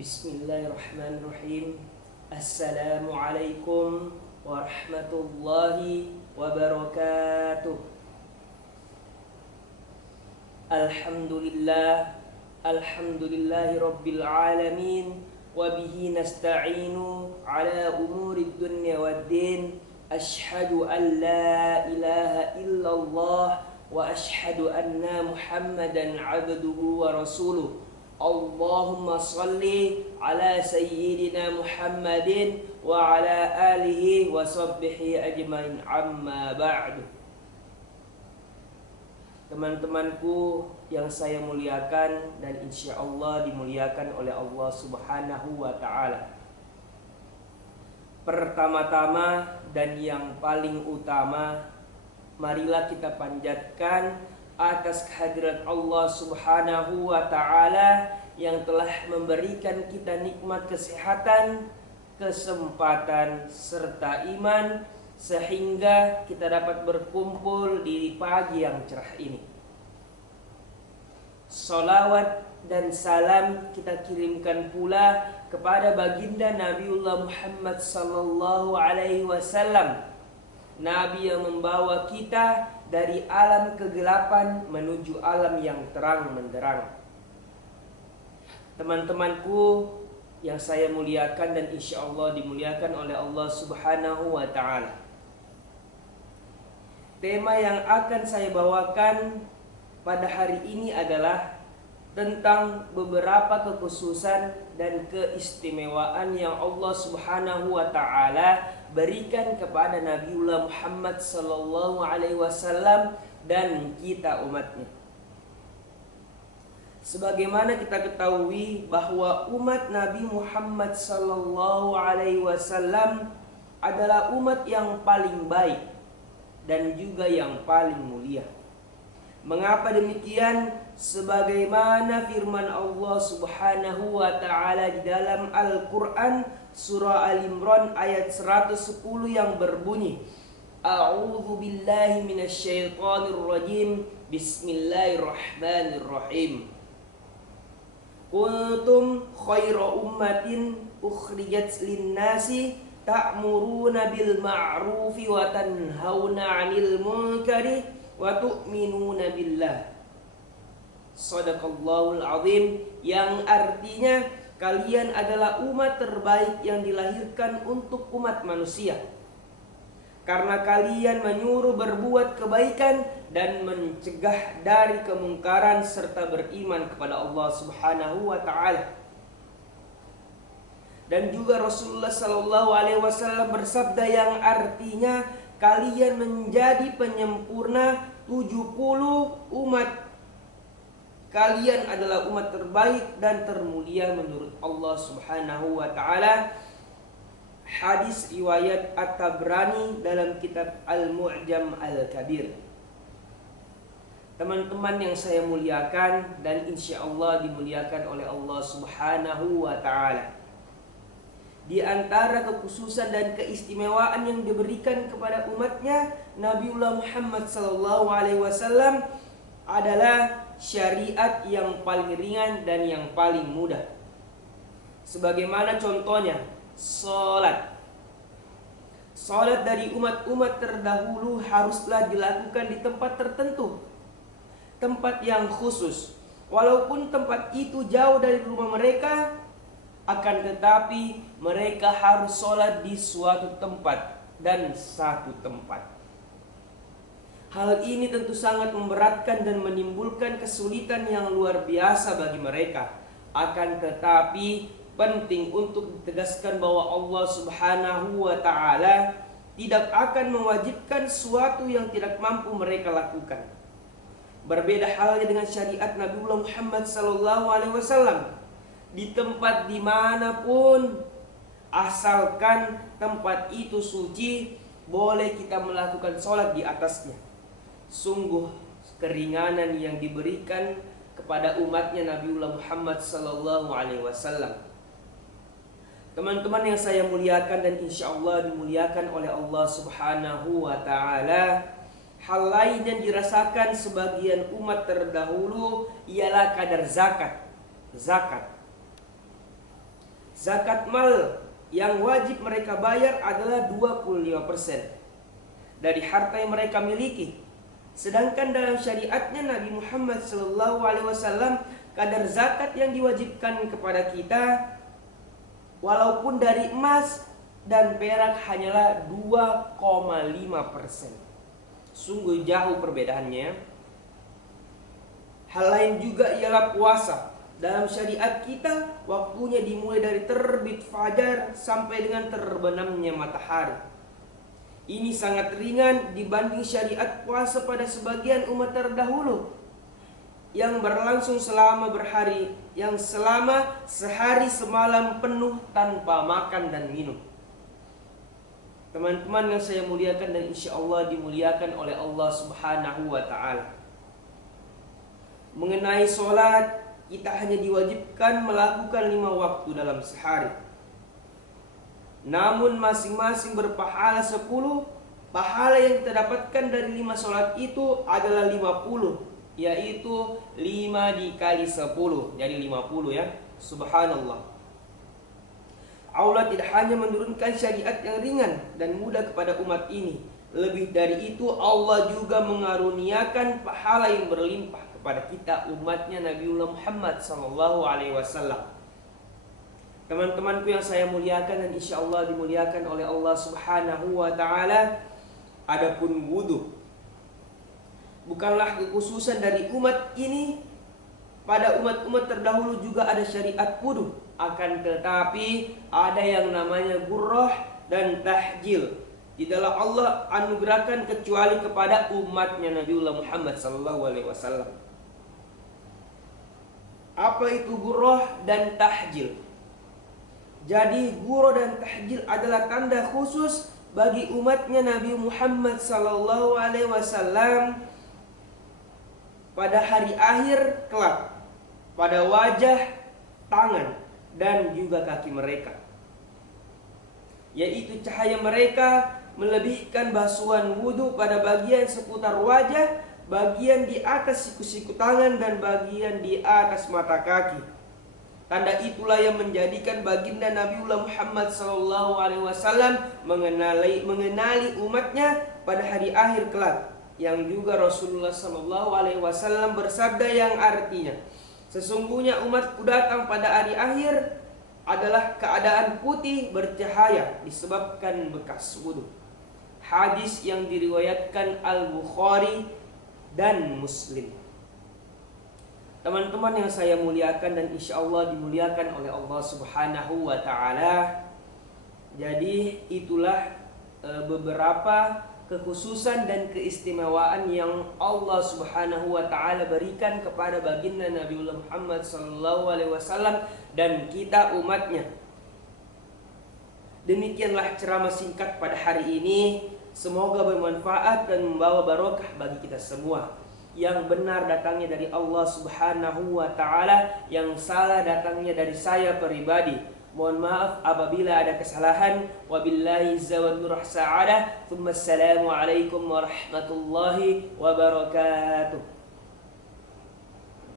Bismillahirrahmanirrahim. Assalamualaikum warahmatullahi wabarakatuh. Alhamdulillahi rabbil alamin. Wabihi nasta'inu ala umurid dunya waddin. Ashhadu an la ilaha illallah wa ashhadu anna Muhammadan abduhu wa rasuluh. Allahumma salli ala sayyidina Muhammadin wa ala alihi wa sahbihi ajmain, amma ba'du. Teman-temanku yang saya muliakan dan insya Allah dimuliakan oleh Allah Subhanahu wa ta'ala. Pertama-tama dan yang paling utama, marilah kita panjatkan atas kehadirat Allah Subhanahu wa ta'ala yang telah memberikan kita nikmat kesehatan, kesempatan, serta iman, sehingga kita dapat berkumpul di pagi yang cerah ini. Salawat dan salam kita kirimkan pula kepada baginda Nabiullah Muhammad sallallahu alaihi wasallam, Nabi yang membawa kita dari alam kegelapan menuju alam yang terang menderang. Teman-temanku yang saya muliakan dan insya Allah dimuliakan oleh Allah Subhanahu wa ta'ala, tema yang akan saya bawakan pada hari ini adalah tentang beberapa kekhususan dan keistimewaan yang Allah Subhanahu wa ta'ala berikan kepada Nabiullah Muhammad sallallahu alaihi wasallam dan kita umatnya. Sebagaimana kita ketahui bahwa umat Nabi Muhammad sallallahu alaihi wasallam adalah umat yang paling baik dan juga yang paling mulia. Mengapa demikian? Sebagaimana firman Allah Subhanahu wa ta'ala di dalam Al-Quran surah Al-Imran ayat 110 yang berbunyi, A'udzu billahi minasyaitonir rajim. Bismillahirrahmanirrahim. Kuntum khaira ummatin ukhrijat lin-nasi ta'muruna bil ma'rufi wa tanhauna 'anil munkari wa tu'minuna billah. Shadaqallahul azim, yang artinya kalian adalah umat terbaik yang dilahirkan untuk umat manusia, karena kalian menyuruh berbuat kebaikan dan mencegah dari kemungkaran serta beriman kepada Allah Subhanahu wa ta'ala. Dan juga Rasulullah sallallahu alaihi wasallam bersabda yang artinya kalian menjadi penyempurna 70 umat. Kalian adalah umat terbaik dan termulia menurut Allah Subhanahu wa ta'ala. Hadis riwayat At-Tabrani dalam kitab Al-Mu'jam Al-Kabir. Teman-teman yang saya muliakan dan insya Allah dimuliakan oleh Allah Subhanahu wa ta'ala, di antara kekhususan dan keistimewaan yang diberikan kepada umatnya Nabiullah Muhammad sallallahu alaihi wasallam adalah syariat yang paling ringan dan yang paling mudah. Sebagaimana contohnya salat. Salat dari umat-umat terdahulu haruslah dilakukan di tempat tertentu, tempat yang khusus. Walaupun tempat itu jauh dari rumah mereka, akan tetapi mereka harus sholat di suatu tempat dan satu tempat. Hal ini tentu sangat memberatkan dan menimbulkan kesulitan yang luar biasa bagi mereka. Akan tetapi penting untuk ditegaskan bahwa Allah Subhanahu wa ta'ala tidak akan mewajibkan sesuatu yang tidak mampu mereka lakukan. Berbeda halnya dengan syariat Nabiullah Muhammad sallallahu alaihi wasallam. Di tempat dimanapun, asalkan tempat itu suci, boleh kita melakukan sholat di atasnya. Sungguh keringanan yang diberikan kepada umatnya Nabiullah Muhammad sallallahu alaihi wasallam. Teman-teman yang saya muliakan dan insya Allah dimuliakan oleh Allah Subhanahu wa ta'ala, hal lain yang dirasakan sebagian umat terdahulu ialah kadar zakat. Zakat mal yang wajib mereka bayar adalah 25% dari harta yang mereka miliki. Sedangkan dalam syariatnya Nabi Muhammad SAW, kadar zakat yang diwajibkan kepada kita walaupun dari emas dan perak hanyalah 2,5%. Sungguh jauh perbedaannya. Hal lain juga ialah puasa. Dalam syariat kita, waktunya dimulai dari terbit fajar sampai dengan terbenamnya matahari. Ini sangat ringan dibanding syariat puasa pada sebagian umat terdahulu yang berlangsung selama sehari semalam penuh tanpa makan dan minum. Teman-teman yang saya muliakan dan insya Allah dimuliakan oleh Allah Subhanahu wa ta'ala. Mengenai sholat, kita hanya diwajibkan melakukan 5 waktu dalam sehari. Namun masing-masing berpahala 10. Pahala yang kita dapatkan dari 5 sholat itu adalah 50, yaitu 5 dikali 10, jadi 50 ya. Subhanallah. Allah tidak hanya menurunkan syariat yang ringan dan mudah kepada umat ini. Lebih dari itu, Allah juga mengaruniakan pahala yang berlimpah kepada kita umatnya Nabiullah Muhammad SAW. Teman-temanku yang saya muliakan dan insya Allah dimuliakan oleh Allah Subhanahu wa ta'ala, adapun wudu bukanlah kekhususan dari umat ini. Pada umat-umat terdahulu juga ada syariat wudu. Akan tetapi ada yang namanya gurrah dan tahjil. Tidaklah Allah anugerahkan kecuali kepada umatnya Nabiullah Muhammad SAW. Apa itu gurrah dan tahjil? Jadi gurrah dan tahjil adalah tanda khusus bagi umatnya Nabi Muhammad SAW pada hari akhir kelak, pada wajah, tangan, dan juga kaki mereka, yaitu cahaya mereka melebihkan basuhan wudhu pada bagian seputar wajah, bagian di atas siku-siku tangan, dan bagian di atas mata kaki. Tanda itulah yang menjadikan baginda Nabiullah Muhammad SAW mengenali umatnya pada hari akhir kelak, yang juga Rasulullah SAW bersabda yang artinya, sesungguhnya umatku datang pada hari akhir adalah keadaan putih bercahaya disebabkan bekas wudhu. Hadis yang diriwayatkan Al-Bukhari dan Muslim. Teman-teman yang saya muliakan dan insya Allah dimuliakan oleh Allah Subhanahu wa ta'ala. Jadi itulah beberapa kekhususan dan keistimewaan yang Allah Subhanahu wa ta'ala berikan kepada baginda Nabiullah Muhammad SAW dan kita umatnya. Demikianlah ceramah singkat pada hari ini. Semoga bermanfaat dan membawa barokah bagi kita semua. Yang benar datangnya dari Allah Subhanahu wa ta'ala, yang salah datangnya dari saya pribadi. Mohon maaf apabila ada kesalahan. Wabillahi zawal sa'adah. Assalamualaikum warahmatullahi wabarakatuh.